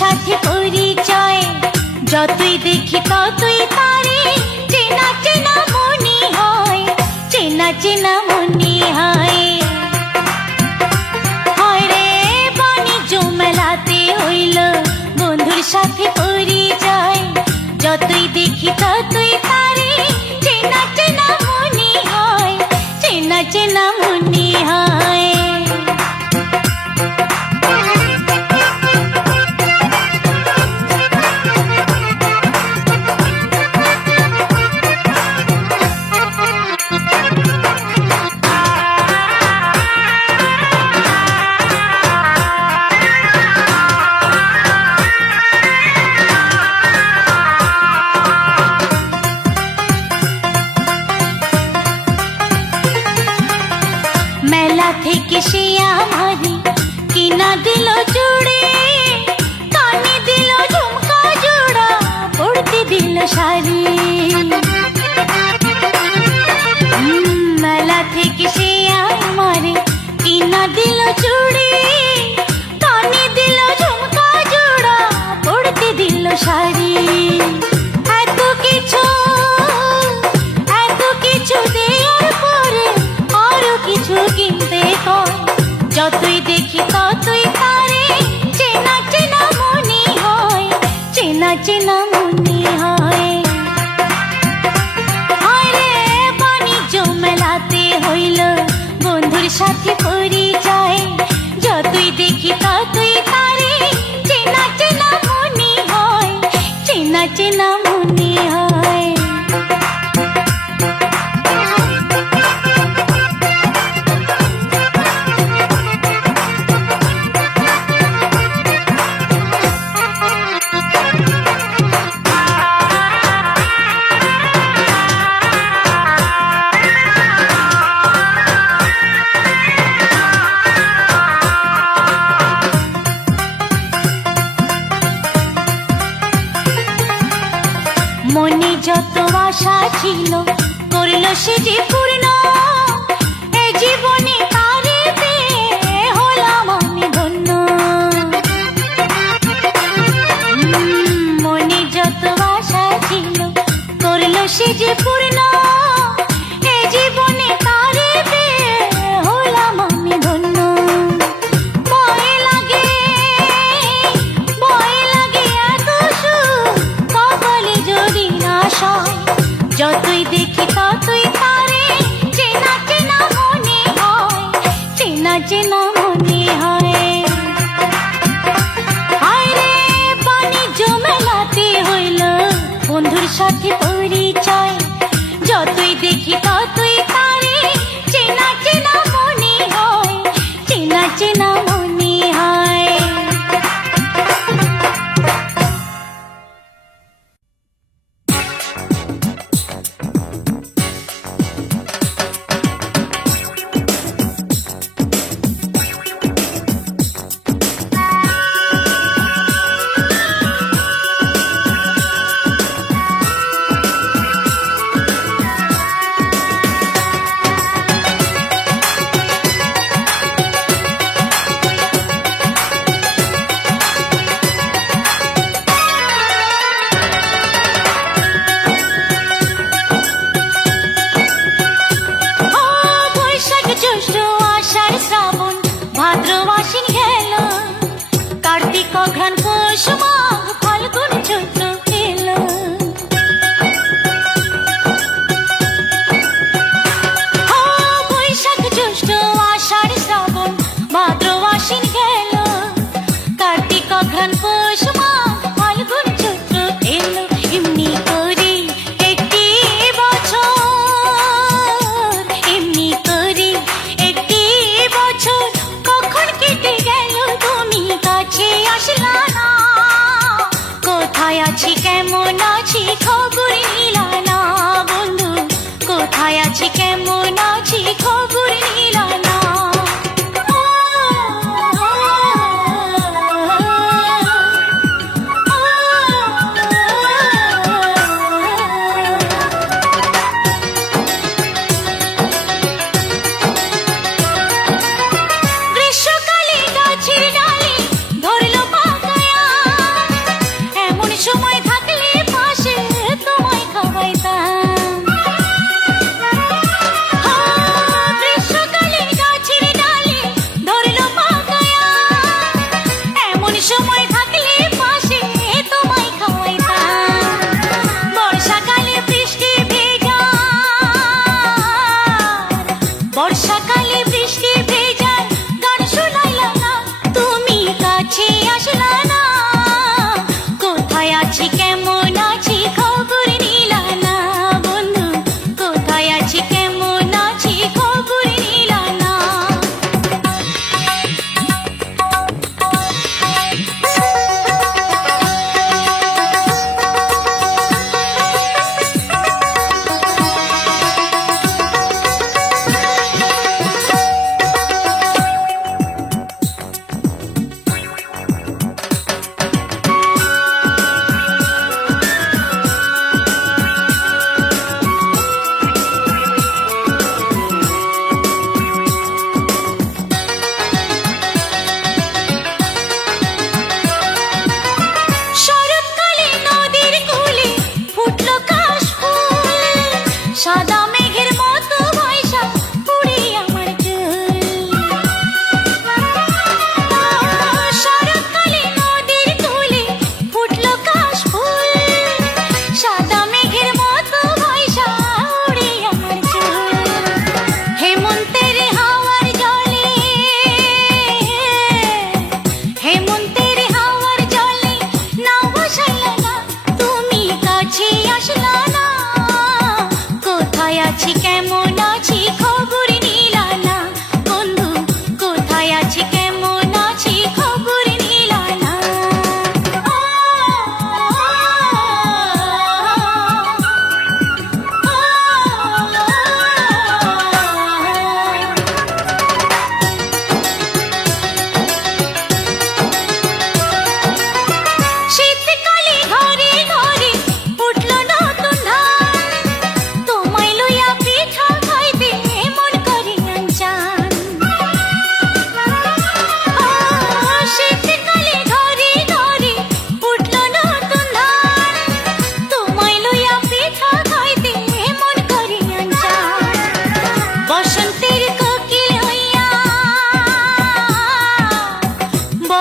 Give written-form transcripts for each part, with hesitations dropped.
সাথে পরিচয়, যতই দেখি ততই তারে চেনা চেনা মনে হয়, চেনা চেনা মনে হয়। হরে বাণিজ্য মেলাতে হইল বন্ধুর সাথে পরিচয়, যতই দেখি ততই তারে চেনা চেনা মনে হয়, চেনা চেনা মনে হয়। মেলা থেকে সে আমারে কিনা দিল চুড়ি, কানে দিল ঝুমকা জোড়া, পড়তে দিল শাড়ি। মেলা থেকে সে আমারে কিনা দিল চুড়ি, কানে দিল ঝুমকা জোড়া, পড়তে দিল শাড়ি। এত কিছু দেওয়ার পরে আরো কিছু কিনতে কয়, যতই দেখি ততই তারে চেনা চেনা মনে হয়, চেনা চেনা মনে হয়। আরে বাণিজ্য মেলাতে হইল বন্ধুর সাথে পরিচয়, যতই দেখি ততই তারে চেনা চেনা মনে হয়, চেনা চেনা মনে হয়। মনে যত আশা ছিল করল সে যে পূর্ণ, এ জীবনে তারে পেয়ে হলাম আমি ধন্য। মনে যত আশা ছিল করল সে যে পূর্ণ, এ জীবনে তারে পেয়ে হলাম আমি ধন্য। ভয় লাগে এত সুখ কপালে যদি না সয়, যতই দেখি ততই তারে চেনা চেনা মনে হয়, চেনা চেনা মনে হয়। আরে বাণিজ্য মেলাতে হইল বন্ধুর সাথে পরিচয়, যতই দেখি ততই তারে চেনা চেনা মনে হয়, চেনা চেনা মনে হয়।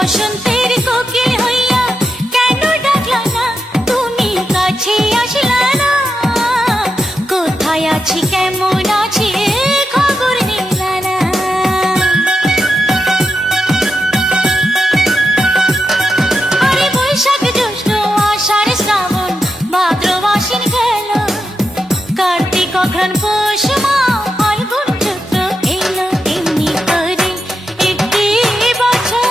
বসন্তের কোকিল হইয়া কেন ডাকলা না তুমি কাছে আসলা না কোথায় আছি কেমন আছি খবর নিলা না আরে বৈশাখ জ্যৈষ্ঠ আষাঢ় শ্রাবণ ভাদ্র আশ্বিন গেল কার্তিক অঘ্রাণ পৌষ মাঘ ফাল্গুন চৈত্র এলো এমনি করে একটি বছর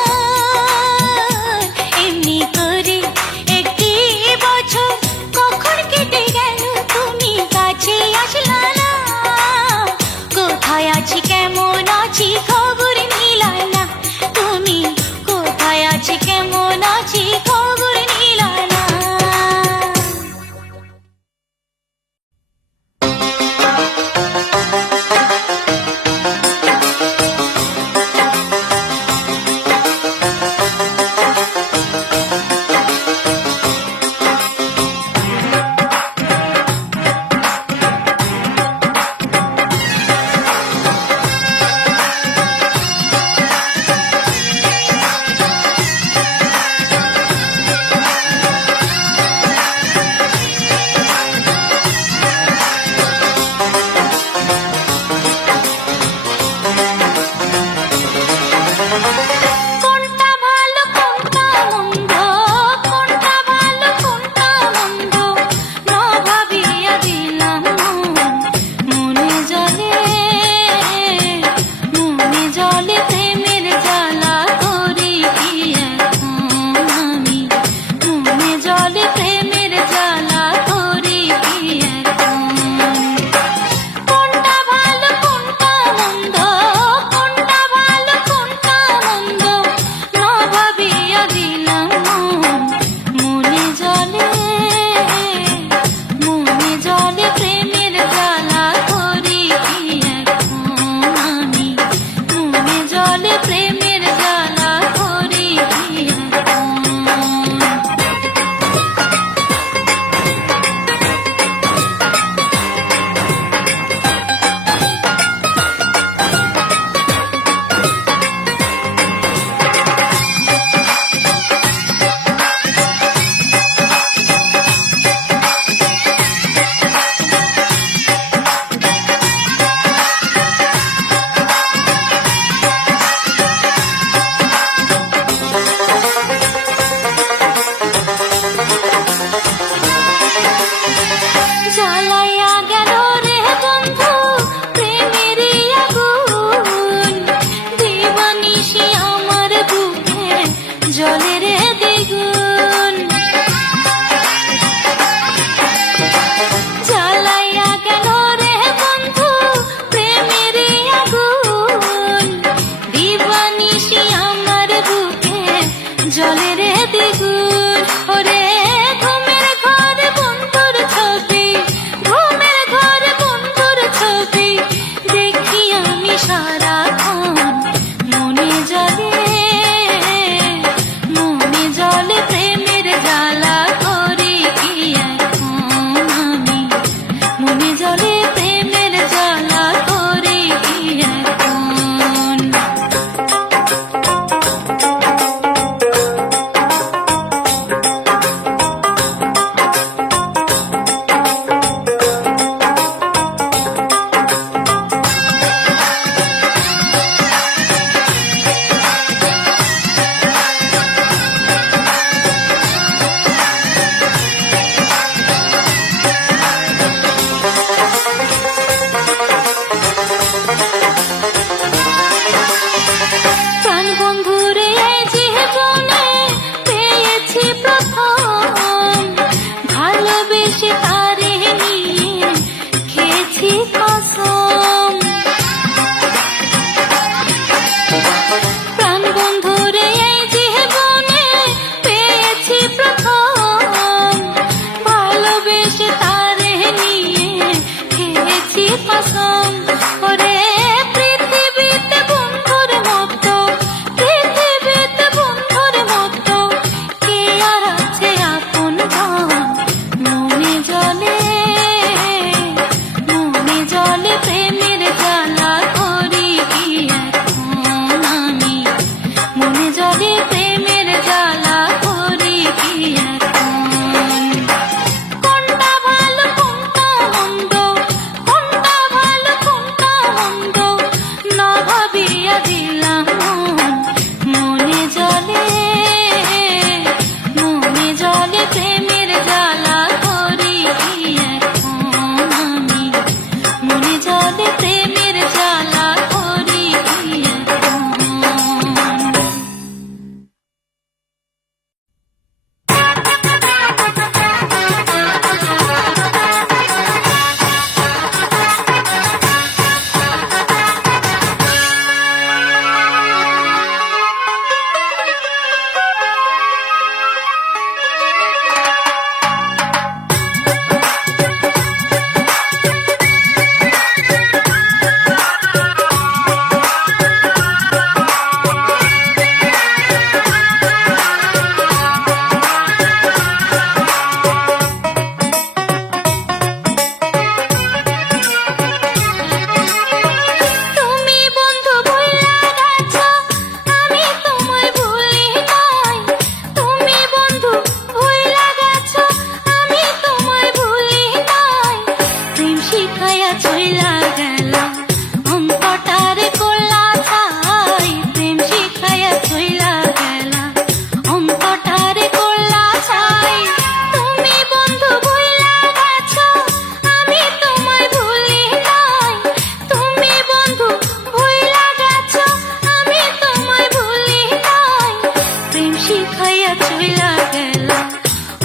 শিখাইয়া চইলা গেলা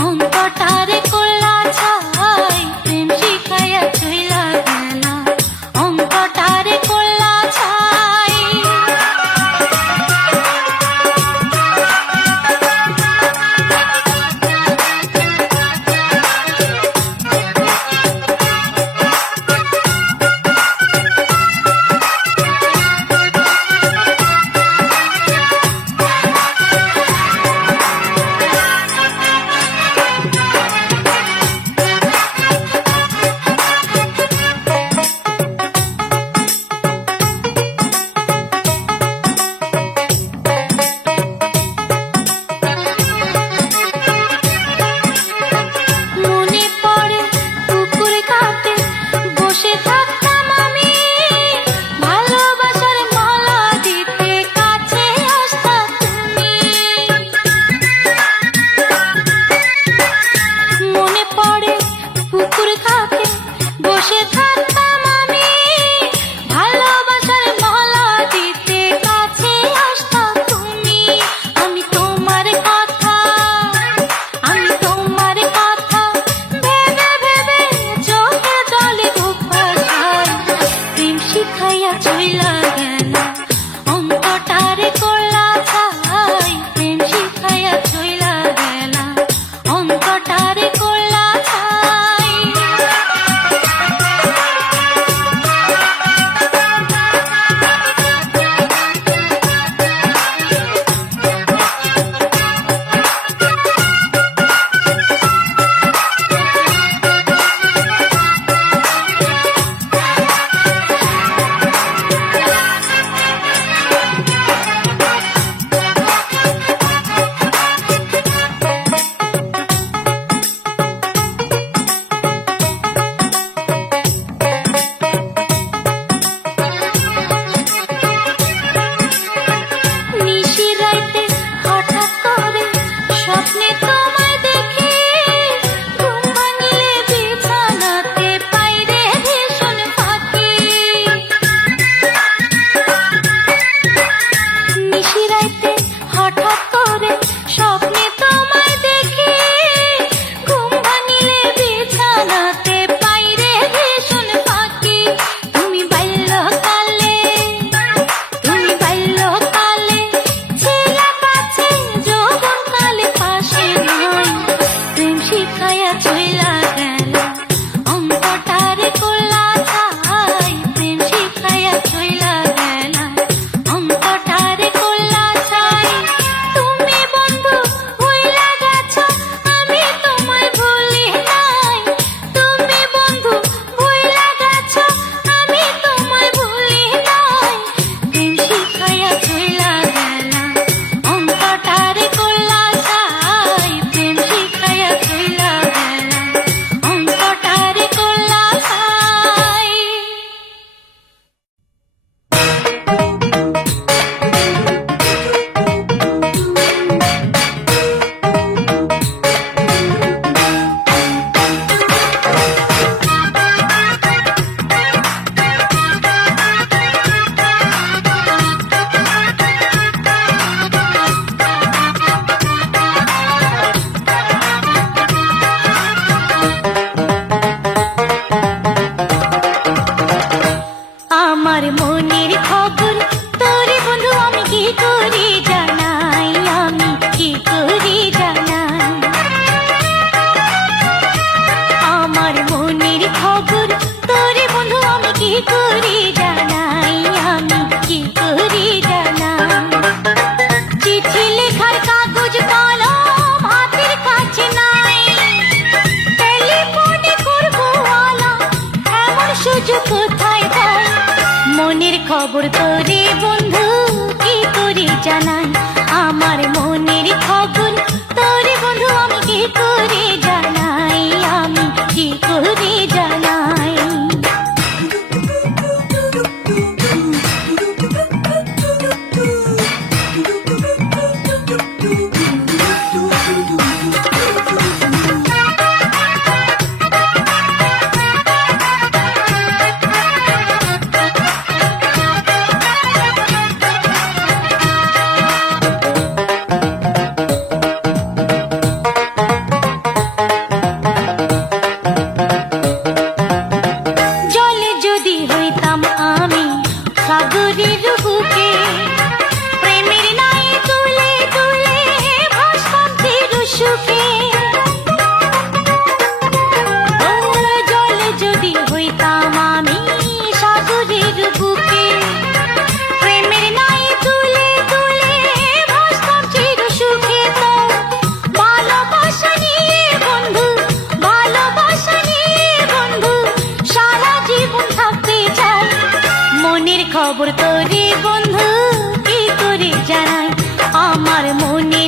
অন্তটারে করলা ছাই প্রেম শিখাইয়া চইলা গেলা অন্তটারে করলা ছাই বসে থাকতাম আমি ভালোবাসার মালা দিতে কাছে আসতা তুমি আমি তোমার কথা ভেবে ভেবে চোখে জলে বুক ভাসাই প্রেম শিখাইয়া চইলা গেলা অন্তটারে করলা ছাই প্রেম শিখাইয়া চইলা গেলা অন্তটারে করলা ছাই তুমি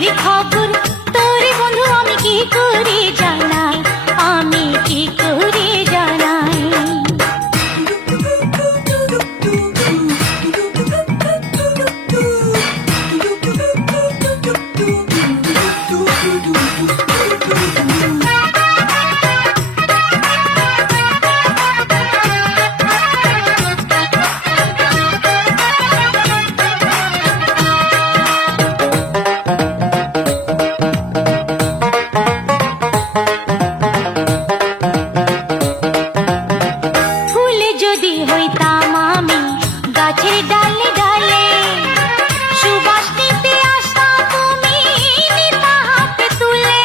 মনের খবর তোরে বন্ধু আমি কি করে জানাই, আমি কি করে জানাই। ফুলে যদি হইতাম আমি গাছের ডালে ডালে, সুবাস নিতে আসতাম তুমি নিতা হাতে তুলে।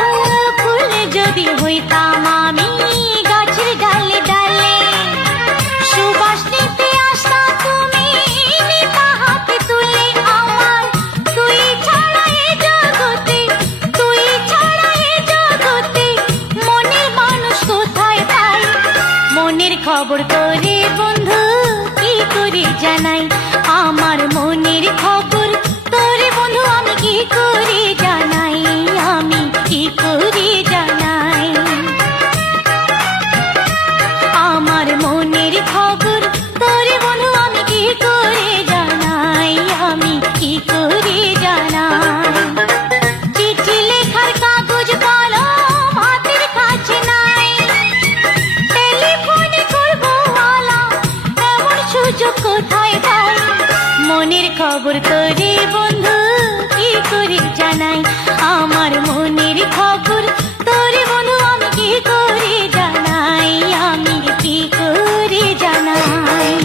ও ফুলে যদি হইতাম আমি গাছের ডালে ডালে, সুবাস নিতে আসতাম তুমি নিতা হাতে তুলে। আমার তুই ছাড়া এ জগতে, তুই ছাড়া এ জগতে মনের মানুষ কোথায় পাই। মনের খবর তোরে বন্ধু কি করে জানাই, আমার মনের খবর তোরে বন্ধু আমি কি করে জানাই, আমি কি করে জানাই। আমার মনের খবর তোরে বন্ধু আমি কি করে জানাই, আমি কি করে জানাই। চিঠি লেখার কাগজ কলম হাতের কাছে নাই, টেলিফোনে করবো আলা এমন সুযোগ কোথায় পাই। মনের খবর তোরে বন্ধু কি করে জানাই, আমার মনের খবর তোরে বন্ধু আমি কি করে জানাই, আমি কি করে জানাই।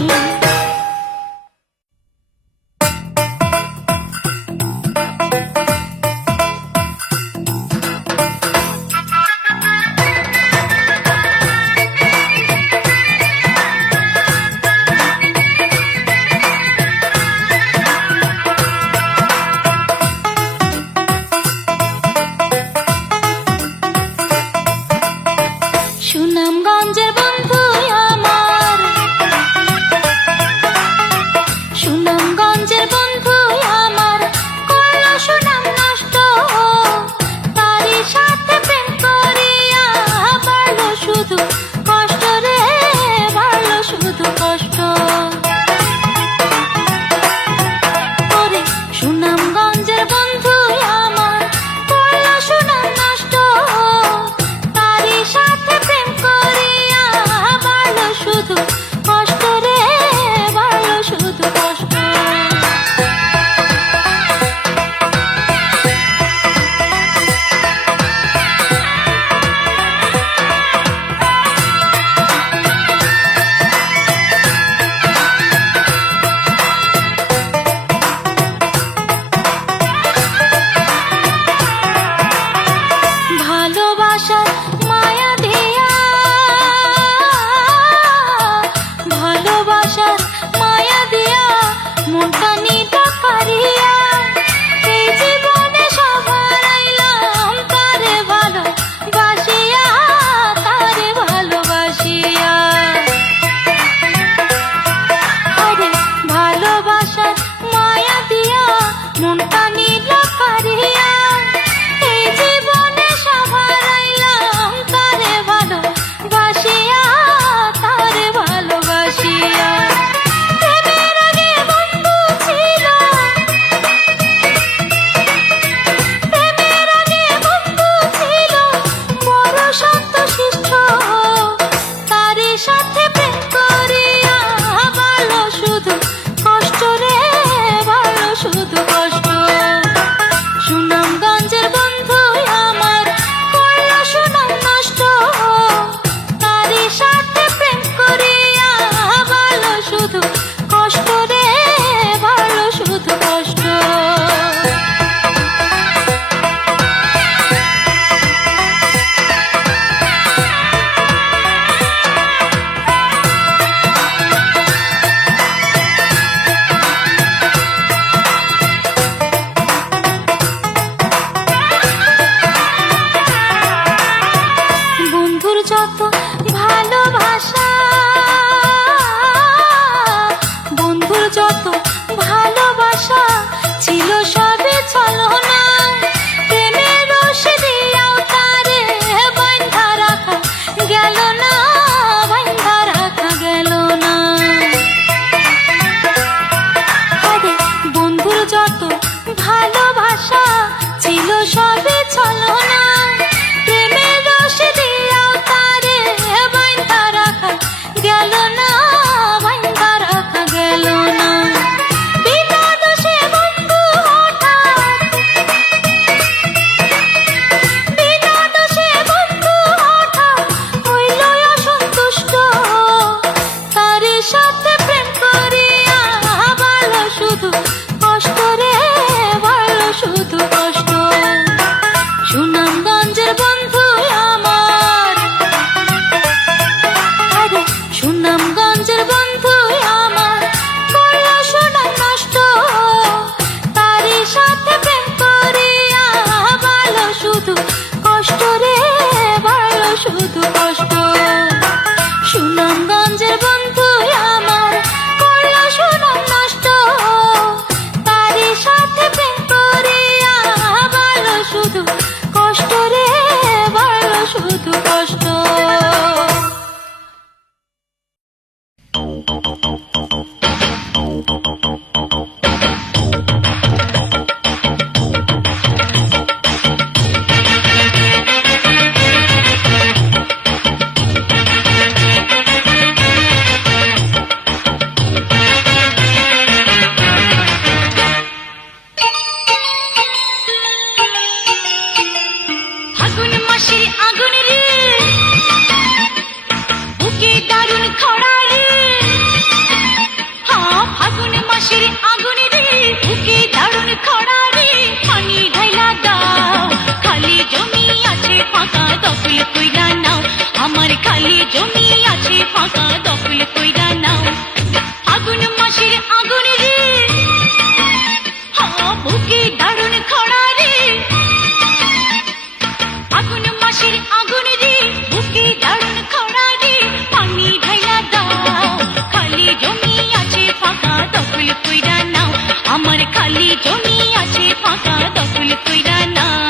কইরা নাও, আমার খালি জমি আছে ফাঁকা দখল কইরা নাও।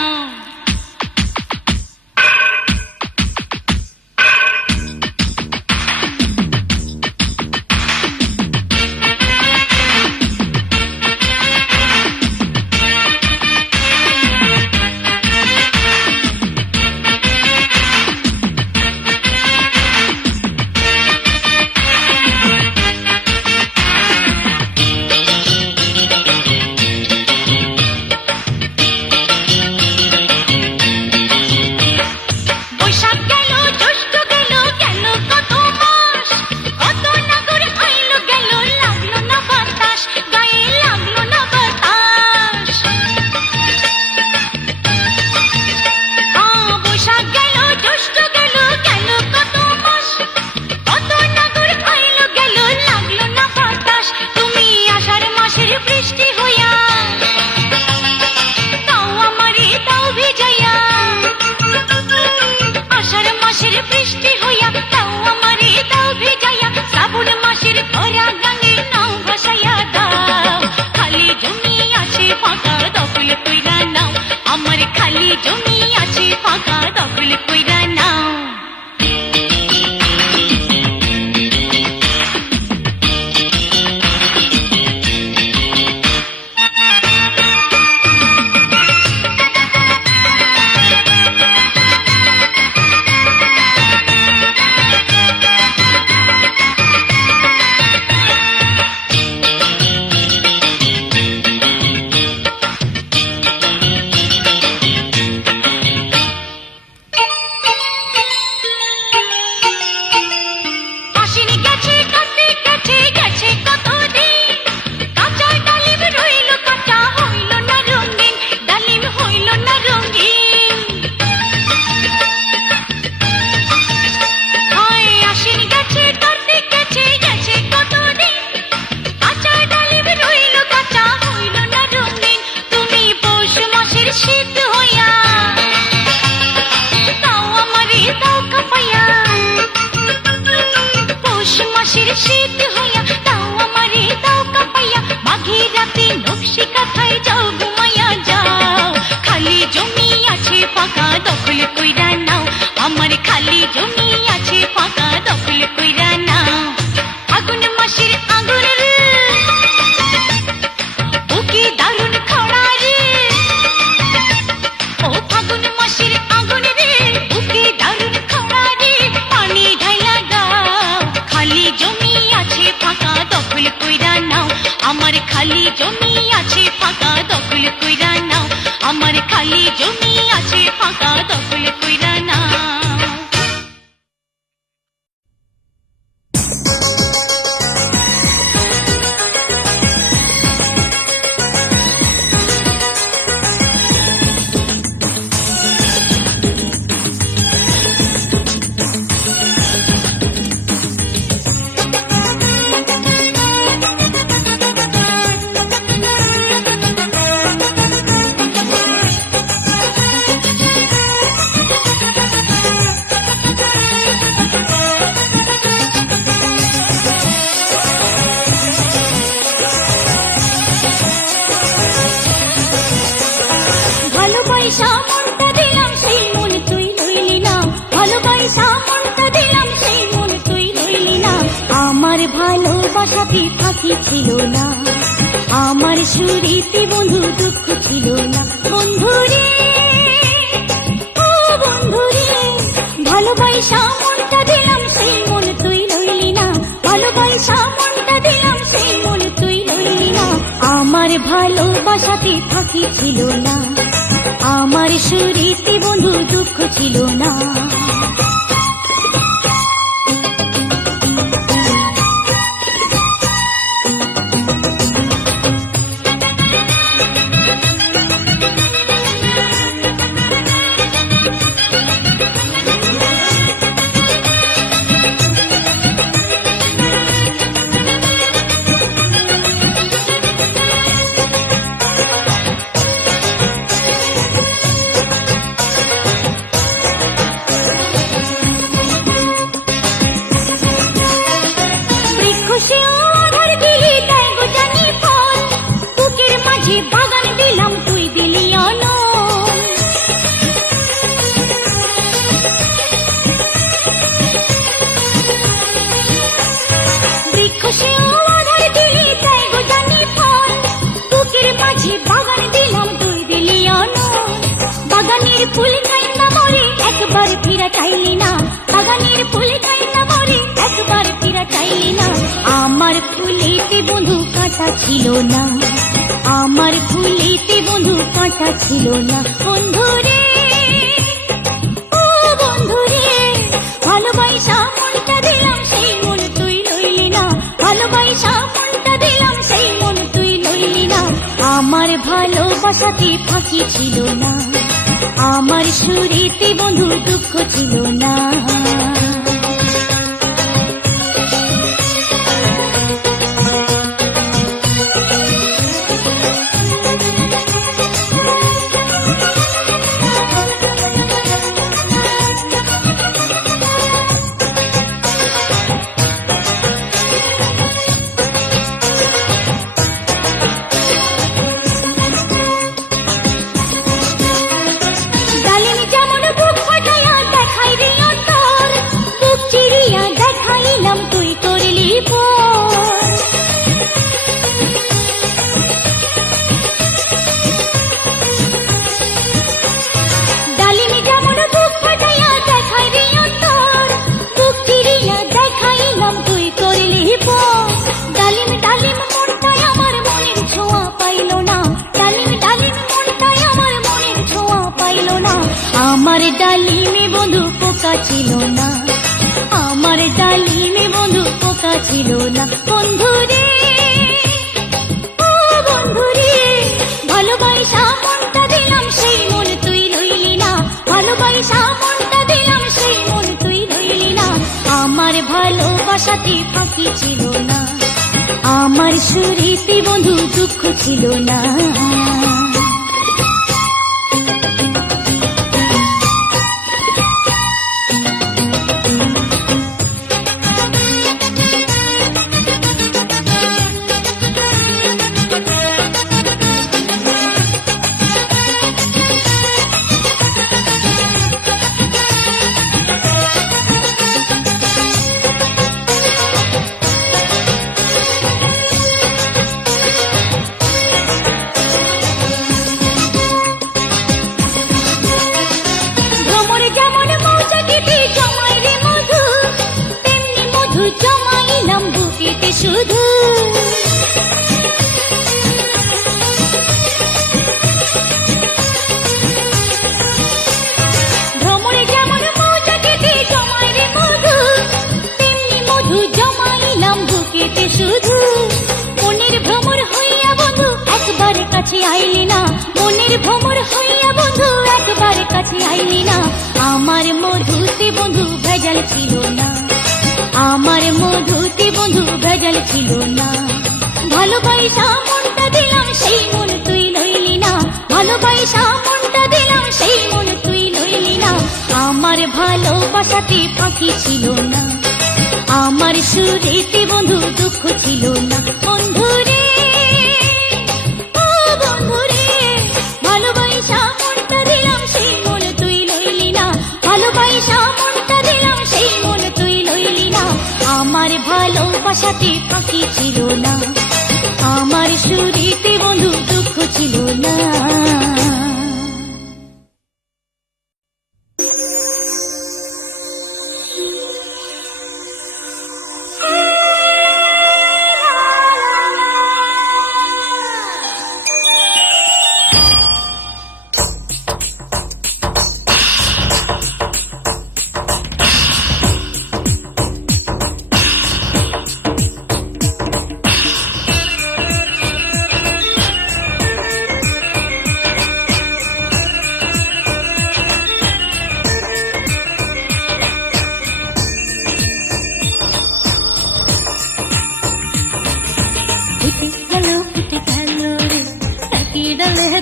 ভালোবাসাতে ফাঁকি ছিল না, আমার সুরিতে বন্ধু দুঃখ ছিল না। বন্ধুরে ও বন্ধুরে, ভালোবাসা মনটা দিলাম সেই মন তুই লইলি না, ভালোবাসা মনটা দিলাম সেই মন তুই লইলি না। আমার ভালোবাসাতে ফাঁকি ছিল না, আমার সুরিতে বন্ধু দুঃখ ছিল না। ফুল কাইন্দা মরে একবার ফিরা চাইলি না, বাগানের ফুল কাইন্দা মরে একবার ফিরা চাইলি না। আমার ফুলেতে বন্ধু কাঁটা ছিল না, আমার ফুলেতে বন্ধু কাঁটা ছিল না। বন্ধুরে ও বন্ধুরে, ভালোবাসা মনটা দিলাম সেই মন তুই লইলি না, ভালোবাসা মনটা দিলাম সেই মন তুই লইলি না। আমার ভালোবাসাতে ফাঁকি ছিল না, আমার সুরেতে বন্ধু দুঃখ ছিল না। আমার ডালিমে বন্ধু পোকা ছিল না, আমার ডালিমে বন্ধু পোকা ছিল না। বন্ধুরে ও বন্ধুরে, ভালোবাসা মনটা দিলাম সেই মন তুই লইলি না, ভালোবাসা মনটা দিলাম সেই মন তুই লইলি না। আমার ভালোবাসাতে ফাঁকি ছিল না, আমার সুরেতে বন্ধু দুঃখ ছিল না। শুধু ভ্রমরে যেমন মৌচাকেতে জমায় রে মধু, তেমনি মধু জমাইলাম বুকেতে শুধু। মনের ভ্রমর হইয়া বন্ধু একবার কাছে আইলি না, মনের ভ্রমর হইয়া বন্ধু একবার কাছে আইলি না। আমার মধুতে বন্ধু ভেজাল ছিল না, আমার মধুতে বন্ধু ভেজাল ছিল না। ভালোবাসা মনটা দিলাম সেই মন তুই লইলি না, ভালোবাসা মনটা দিলাম সেই মন তুই লইলি না। আমার ভালোবাসাতে ফাঁকি ছিল না, আমার সুরেতে বন্ধু দুঃখ ছিল না। বন্ধুরে ও বন্ধুরে, ভালোবাসা মনটা দিলাম সেই মন তুই লইলি না, ভালোবাসা মনটা দিলাম সেই মন তুই লইলি না। আমার ভালোবাসাতে ফাঁকি ছিল না, আমার সুরেতে বন্ধু দুঃখ ছিল না।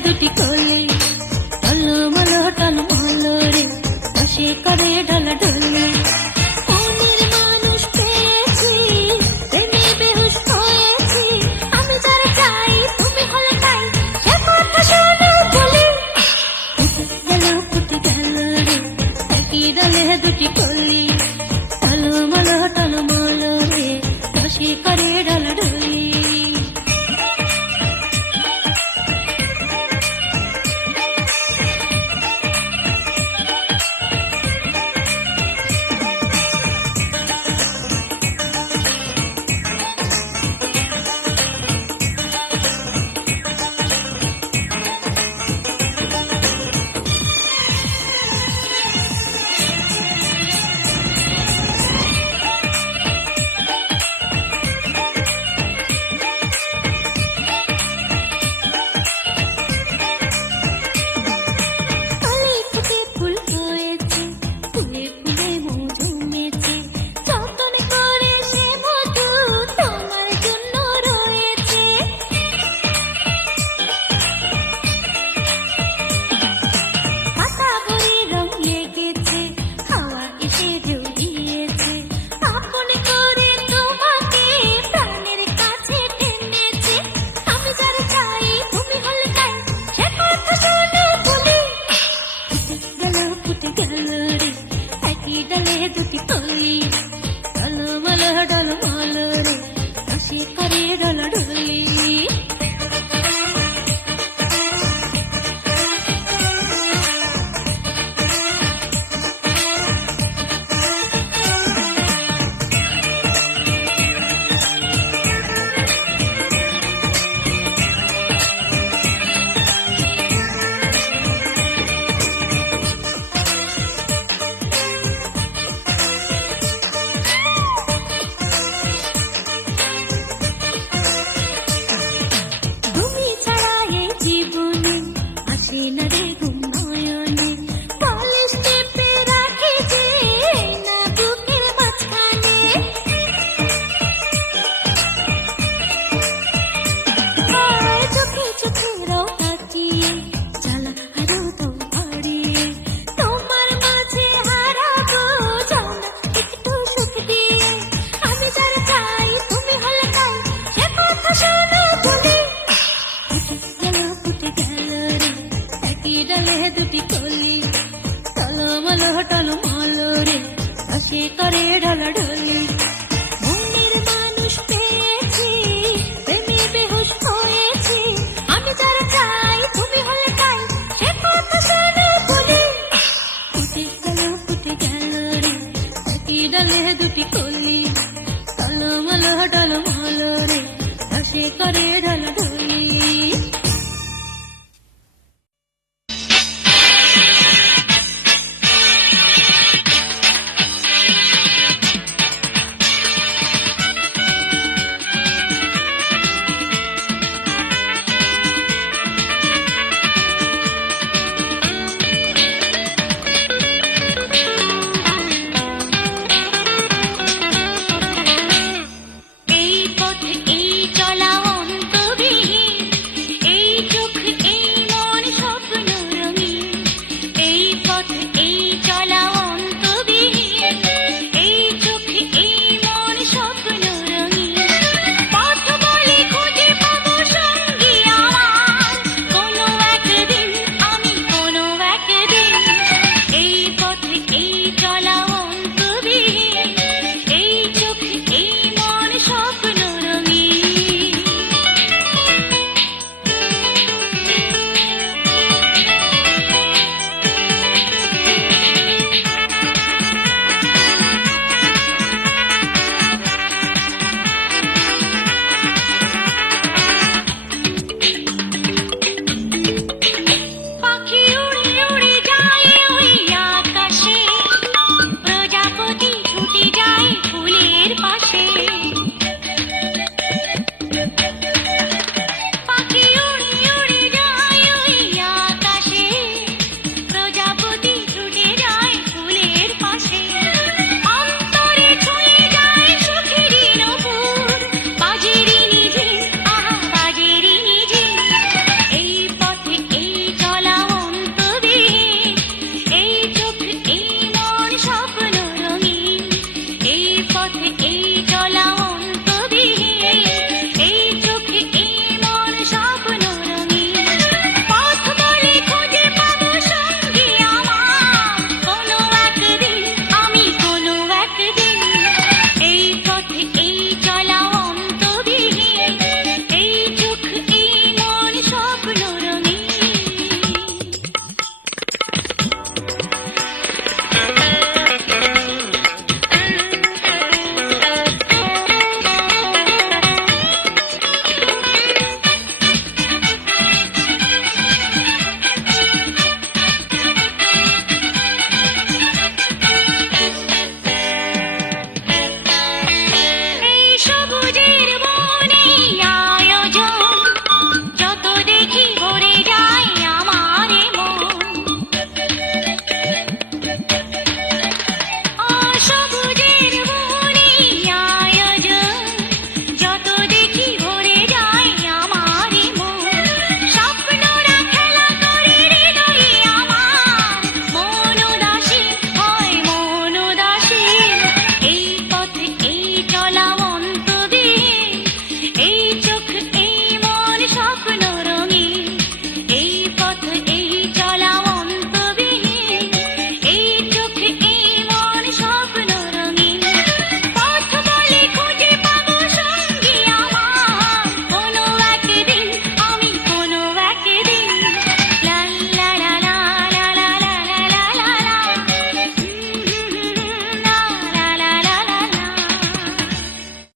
দুটি কোলে টলমল টলমল রে বসে করে ঢলা ঢলে। মনের মানুষ পেয়েছি, প্রেমে বেহুশ হয়েছি, আমি যারা চাই তুমি হলে তাই, সে কথা শোনো বলি। ফুটে গেল রে একই ডালে দুটি কোলে টলমল টলমল রে বসে করে ঢলা ঢলে। ফুটে গেল রে একই ডালে দুটি কলি টলমল টলমল রে হাসি করে ঢলাঢলি